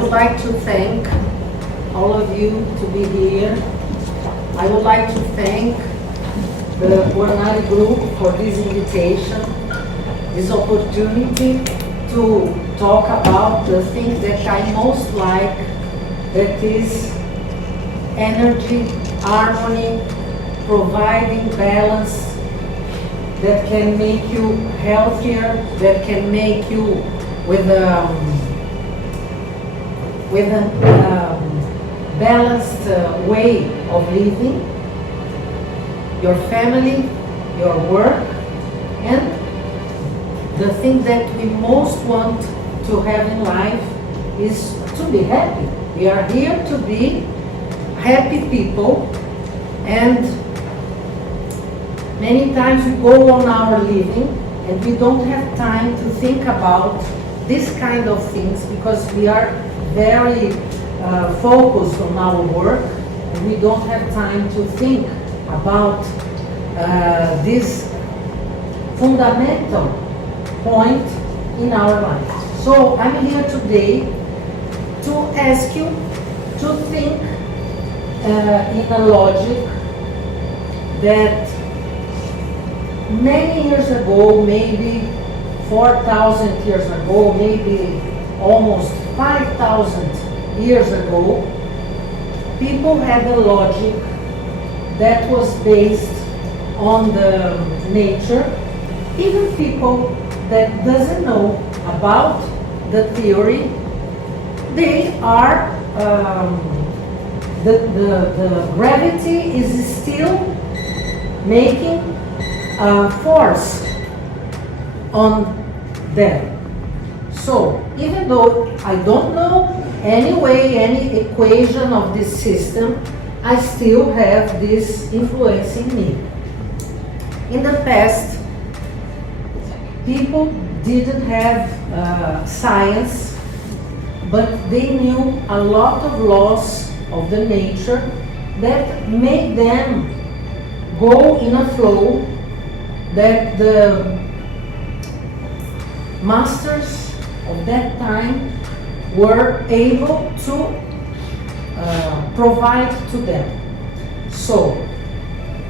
would like to thank all of you to be here. I would like to thank the Ornare group for this invitation, this opportunity to talk about the thing that I most like, that is energy, harmony, providing balance, that can make you healthier, that can make you with a balanced way of living, your family, your work, and the thing that we most want to have in life is to be happy. We are here to be happy people, and many times we go on our living and we don't have time to think about this kind of things because we are very focused on our work, and we don't have time to think about this fundamental point in our life. So I'm here today to ask you to think in a logic that many years ago, maybe 4,000 years ago, maybe almost 5,000 years ago, people had a logic that was based on the nature. Even people that doesn't know about the theory, they are, the gravity is still making a force on them. So even though I don't know any way, any equation of this system, I still have this influencing me. In the past, people didn't have science, but they knew a lot of laws of the nature that made them go in a flow that the masters of that time were able to provide to them. So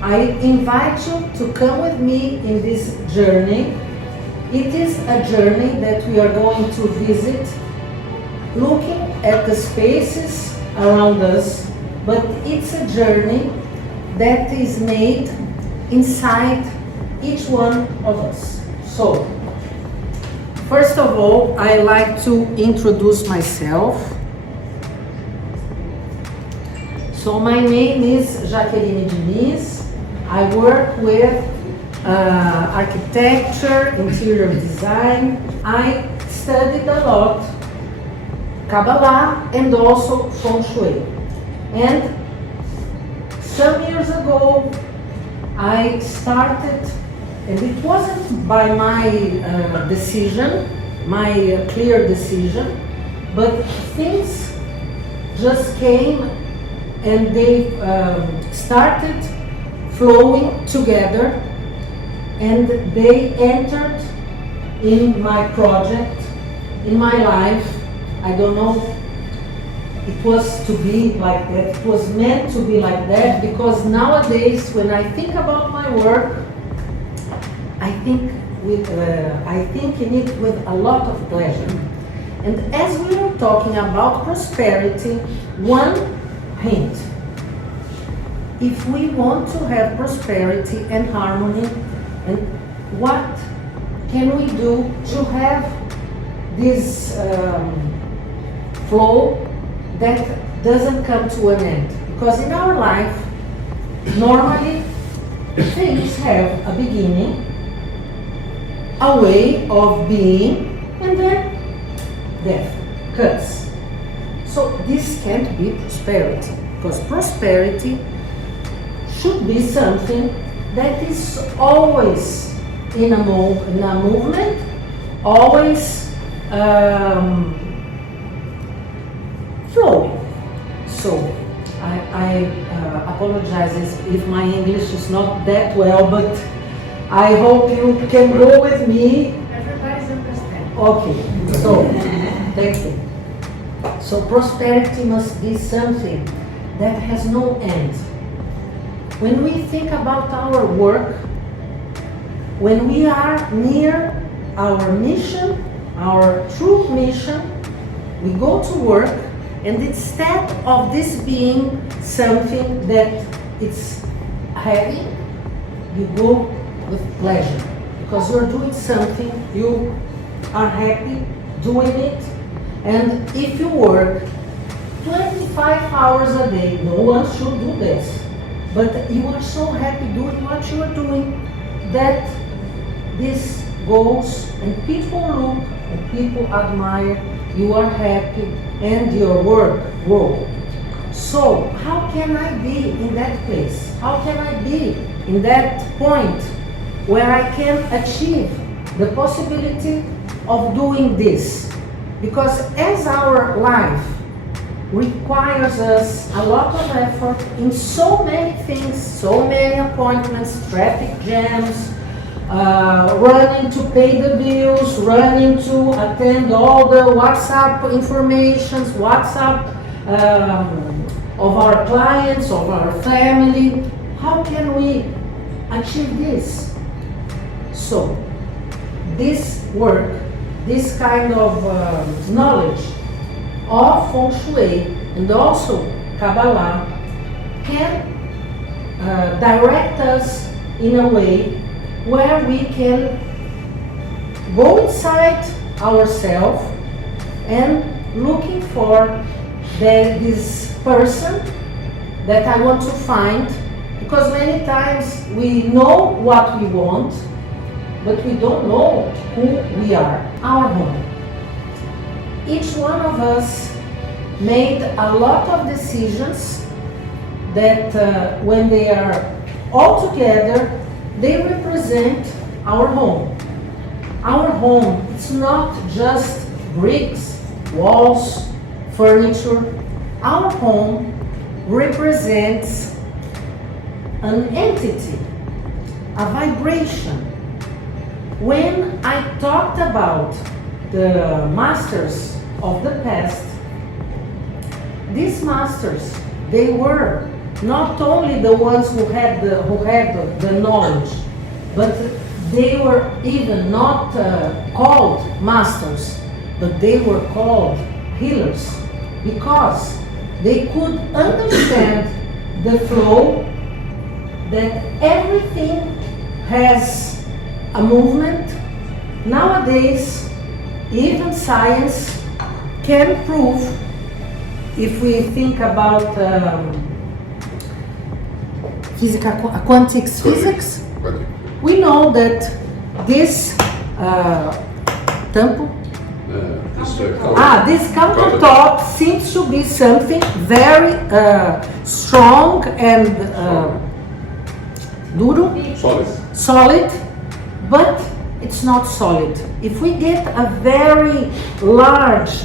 I invite you to come with me in this journey. It is a journey that we are going to visit, looking at the spaces around us, but it's a journey that is made inside each one of us. So, first of all, I like to introduce myself. So my name is Jacqueline Diniz. I work with architecture, interior design. I studied a lot Kabbalah and also fengshui. And some years ago, I started, and it wasn't by my decision, my clear decision, but things just came and they started flowing together, and they entered in my project, in my life. I don't know, it was to be like that, it was meant to be like that, because nowadays when I think about my work, I think in it with a lot of pleasure. And as we were talking about prosperity, one hint: if we want to have prosperity and harmony, and what can we do to have this flow that doesn't come to an end? Because in our life, normally things have a beginning, a way of being, and then death, cuts. So this can't be prosperity, because prosperity should be something that is always in a movement, always flowing. So I apologize if my English is not that well, but I hope you can go with me. Everybody's understanding. Okay, so thank you. So prosperity must be something that has no end. When we think about our work, when we are near our mission, our true mission, we go to work, and instead of this being something that it's heavy, you go with pleasure, because you're doing something, you are happy doing it. And if you work 25 hours a day, no one should do this, but you are so happy doing what you are doing that this goes and people look and people admire, you are happy and your work grows. So how can I be in that place? How can I be in that point where I can achieve the possibility of doing this? Because as our life requires us a lot of effort in so many things, so many appointments, traffic jams, running to pay the bills, running to attend all the WhatsApp informations, WhatsApp of our clients, of our family. How can we achieve this? So, this work, this kind of knowledge of Feng Shui and also Kabbalah can direct us in a way where we can go inside ourselves and looking for this person that I want to find, because many times we know what we want, but we don't know who we are, our home. Each one of us made a lot of decisions that when they are all together, they represent our home. Our home, it's not just bricks, walls, furniture. Our home represents an entity, a vibration. When I talked about the masters of the past, these masters, they were not only the ones who had the knowledge, but they were even not called masters, but they were called healers, because they could understand the flow, that everything has a movement. Nowadays, even science can prove, if we think about quantum physics, we know that this this countertop seems to be something very strong and duro, solid, but it's not solid. If we get a very large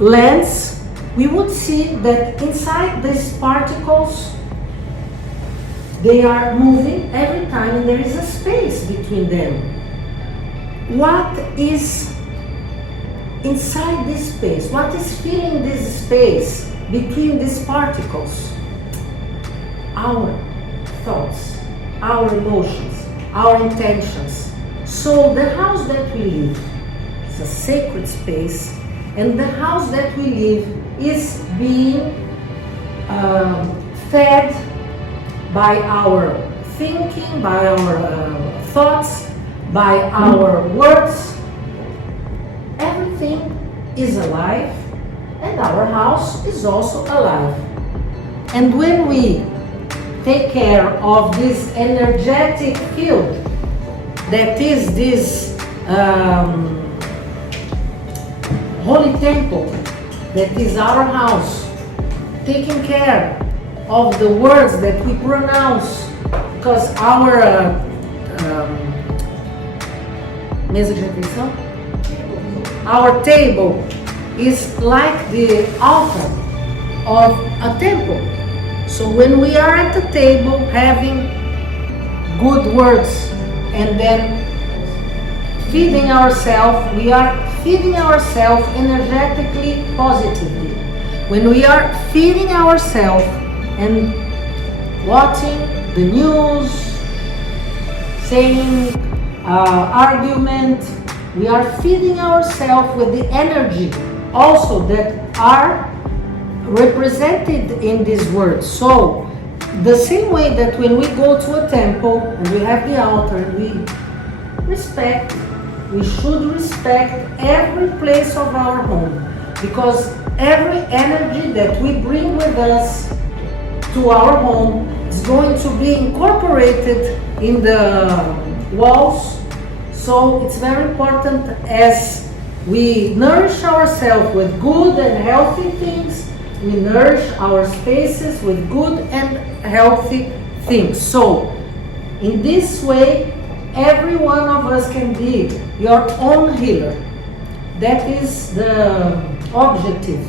lens, we would see that inside these particles, they are moving every time, and there is a space between them. What is inside this space? What is filling this space between these particles? Our thoughts, our emotions, our intentions. So the house that we live is a sacred space, and the house that we live is being fed by our thinking, by our thoughts, by our words. Everything is alive, and our house is also alive. And when we take care of this energetic field, that is this holy temple, that is our house, taking care of the words that we pronounce, because our mesa de refeição, our table is like the altar of a temple. So when we are at the table having good words and then feeding ourselves, we are feeding ourselves energetically, positively. When we are feeding ourselves and watching the news, saying argument, we are feeding ourselves with the energy also that are represented in these words. So the same way that when we go to a temple and we have the altar and we should respect every place of our home, because every energy that we bring with us to our home is going to be incorporated in the walls. So it's very important, as we nourish ourselves with good and healthy things, we nourish our spaces with good and healthy things. So in this way, every one of us can be your own healer. That is the objective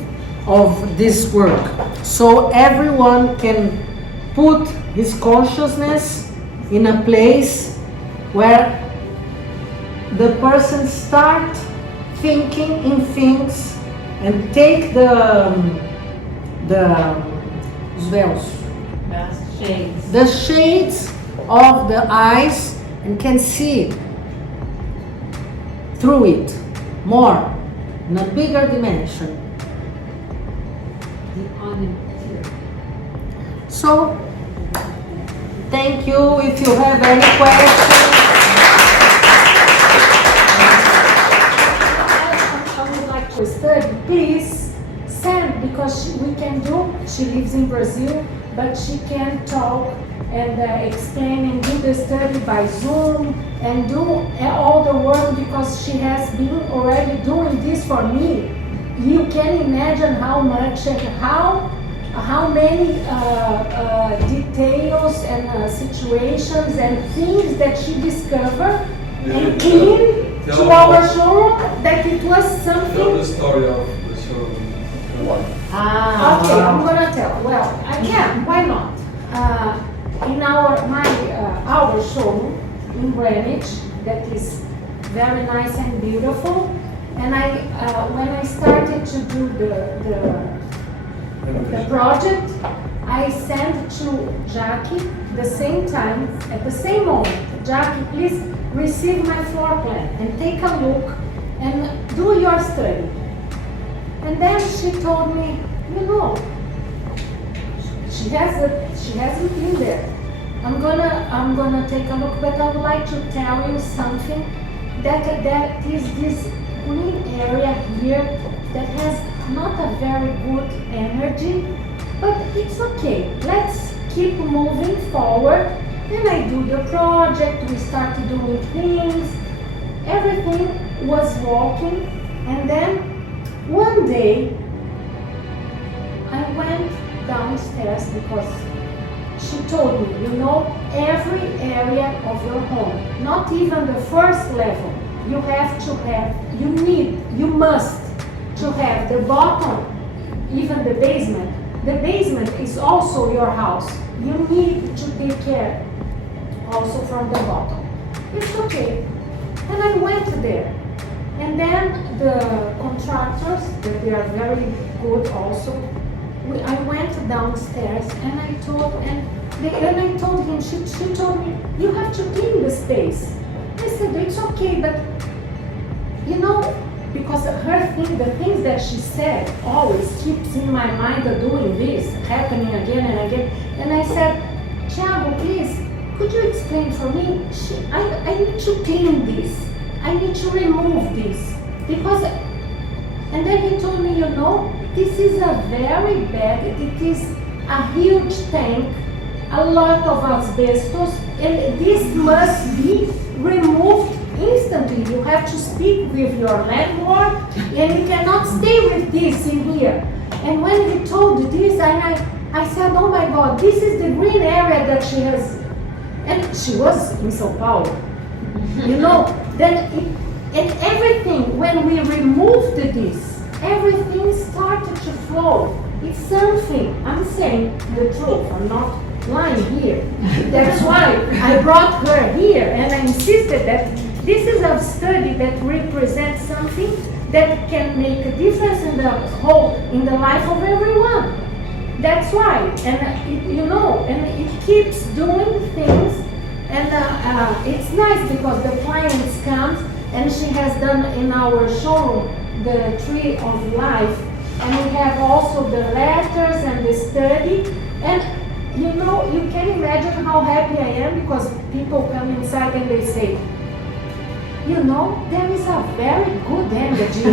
of this work. So everyone can put his consciousness in a place where the person start thinking in things and take the shades of the eyes and can see through it more in a bigger dimension. So thank you. If you have any questions, I would like to study. Please send, because we can do. She lives in Brazil, but she can talk and explain and do the study by Zoom and do all the work, because she has been already doing this for me. You can imagine how much and how many details and situations and things that she discovered and came to our showroom, that it was something. Tell the story of the showroom. Okay, I'm gonna tell. Well, yeah, why not? In our showroom in Greenwich, that is very nice and beautiful. And when I started to do the project, I sent to Jackie the same time, at the same moment. Jackie, please receive my floor plan and take a look and do your study. And then she told me, she hasn't been there. I'm gonna take a look, but I would like to tell you something, that is this green area here that has not a very good energy, but it's okay. Let's keep moving forward. Then I do the project, we started doing things, everything was walking, and then one day I went downstairs because she told me, every area of your home, not even the first level, you must to have the bottom, even the basement. The basement is also your house. You need to take care also from the bottom. It's okay. And I went there. And then the contractors, that they are very good also, I went downstairs and I told him, she told me, you have to clean the space. I said, it's okay, but because the things that she said always keeps in my mind doing this, happening again and again. And I said, Thiago, please, could you explain for me? I need to clean this. I need to remove this. And then he told me, this is a very bad, it is a huge tank, a lot of asbestos, and this must be removed instantly. You have to speak with your landlord, and you cannot stay with this in here. And when he told this, I said, oh my God, this is the green area that she has. And she was in São Paulo. And everything, when we removed this, everything started to flow. It's something, I'm saying the truth, I'm not lying here. That's why I brought her here, and I insisted that this is a study that represents something that can make a difference in the whole, in the life of everyone. That's why, and and it keeps doing things, and it's nice because the clients come, and she has done in our showroom the tree of life, and we have also the letters and the study, and you can imagine how happy I am because people come inside and they say, there is a very good energy here.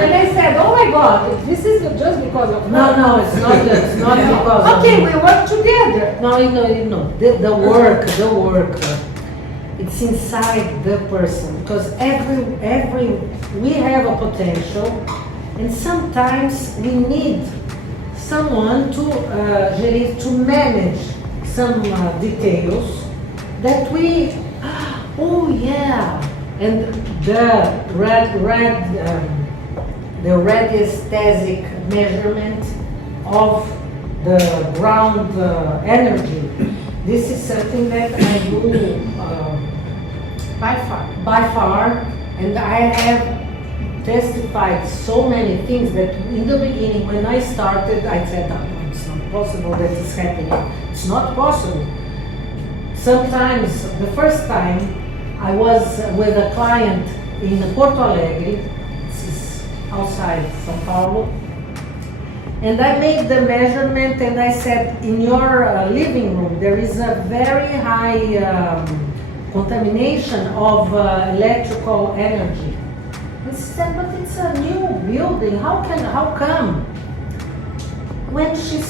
And I said, oh my God, this is just because of No, it's not because of okay, we work together. No. The work, it's inside the person because we have a potential, and sometimes we need someone to manage some details that we. Oh yeah, and the radiesthetic measurement of the ground energy. This is something that I do by far, and I have testified so many things that in the beginning when I started, I said, no, it's not possible that it's happening. It's not possible. Sometimes, the first time, I was with a client in Porto Alegre, this is outside São Paulo, and I made the measurement and I said, in your living room there is a very high contamination of electrical energy. And she said, but it's a new building, how come? When she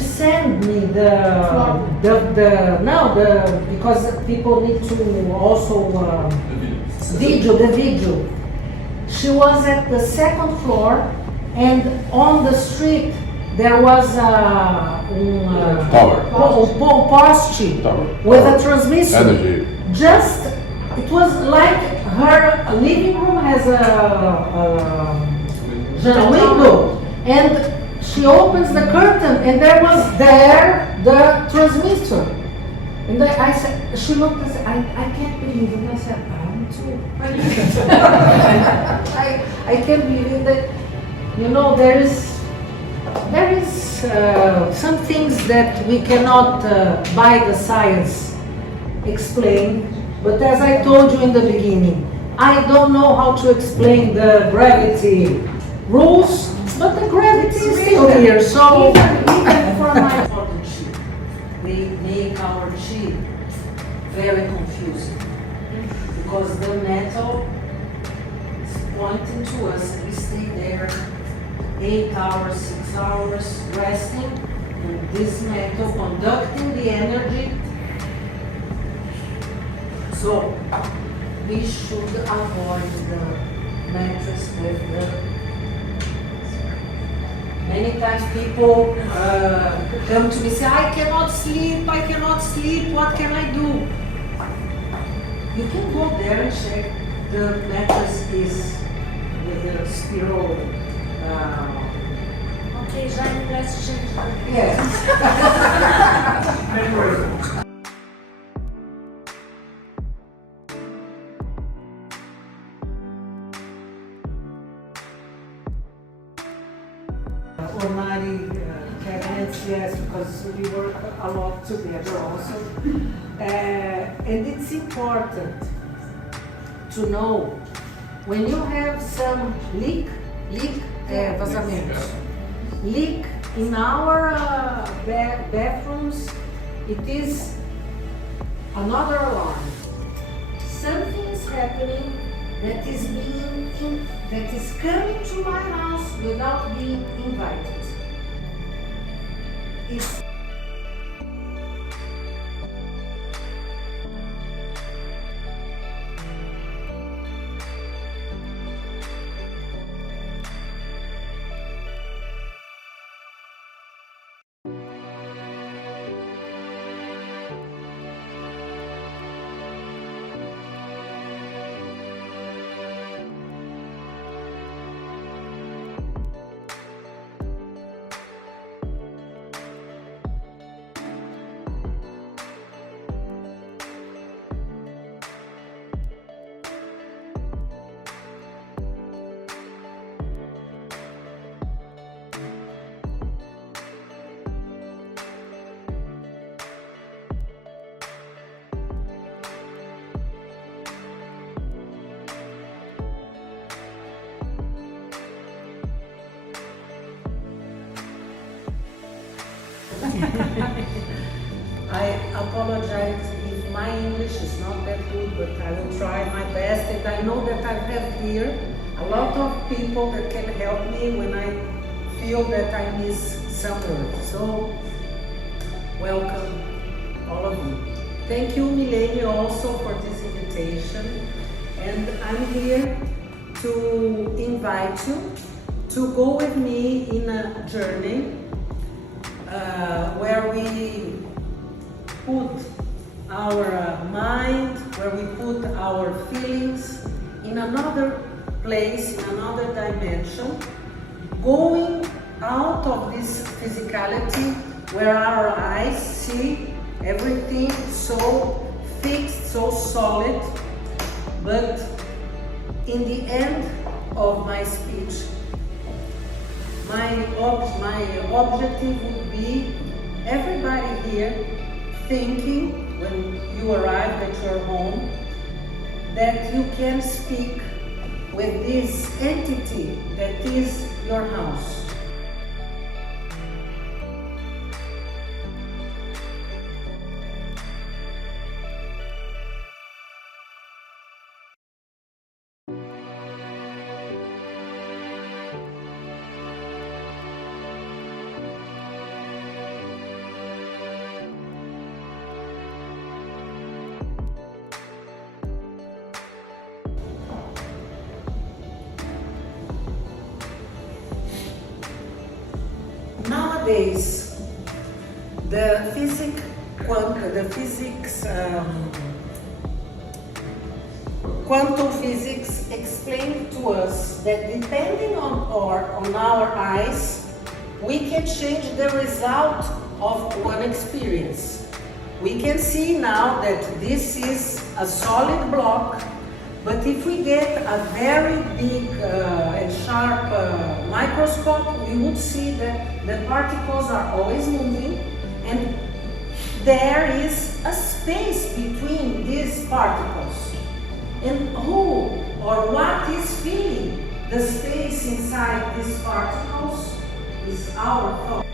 sent me because people need to also the video. She was at the second floor, and on the street there was a poste with a transmission. Energy. It was like her living room has a window, and she opens the curtain, and there was the transmitter. And I said, she looked and said, I can't believe it. I said, I'm too. I can't believe it that, there is some things that we cannot by the science explain. But as I told you in the beginning, I don't know how to explain the gravity rules. But the gravity is still here, so even for my important chi, they make our chi very confusing because the metal is pointing to us and we stay there 8 hours, 6 hours resting, and this metal conducting the energy. So we should avoid the mattress with the. Many times people come to me and say, I cannot sleep, what can I do? You can go there and check the mattress is with the spiral. Okay, já empresta, gente. Yes. Ornare cabinets, yes, because we work a lot together also. And it's important to know when you have some vazamentos, leak in our bathrooms, it is another alarm. Something is happening that is coming to my house without being invited. It's I apologize if my English is not that good, but I will try my best, and I know that I have here a lot of people that can help me when I feel that I miss some words. So, welcome all of you. Thank you, Milene, also for this invitation, and I'm here to invite you to go with me in a journey where we put our mind, where we put our feelings in another place, in another dimension, going out of this physicality where our eyes see everything so fixed, so solid, but in the end of my speech, my objective would be everybody here thinking when you arrive at your home that you can speak with this entity that is your house. Nowadays, the physics quantum physics explain to us that depending on our eyes, we can change the result of one experience. We can see now that this is a solid block, but if we get a very big and sharp microscope, we would see that the particles are always moving, and there is a space between these particles. And who or what is filling the space inside these particles is our thought.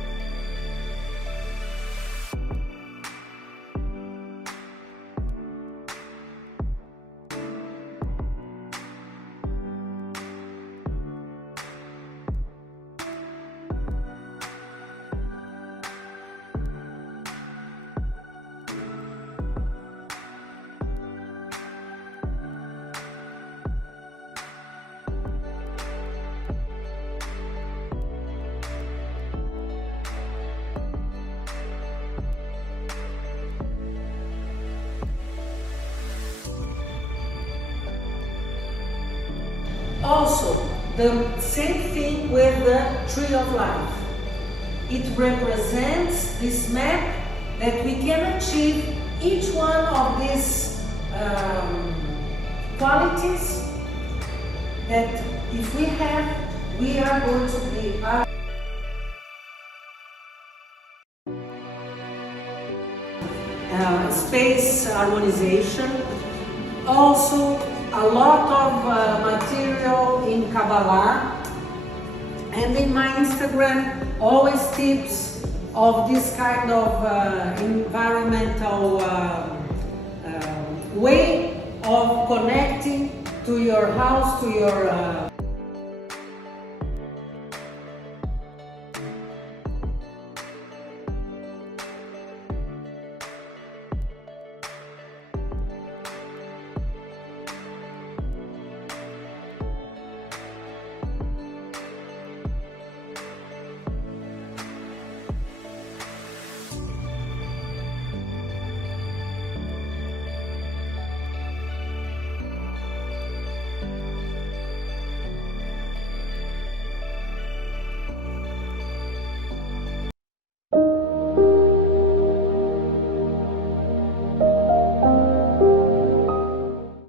Also, the same thing with the tree of life. It represents this map that we can achieve each one of these qualities that if we have, we are going to be space harmonization. Also, a lot of material in Kabbalah, and in my Instagram, always tips of this kind of environmental way of connecting to your house, to your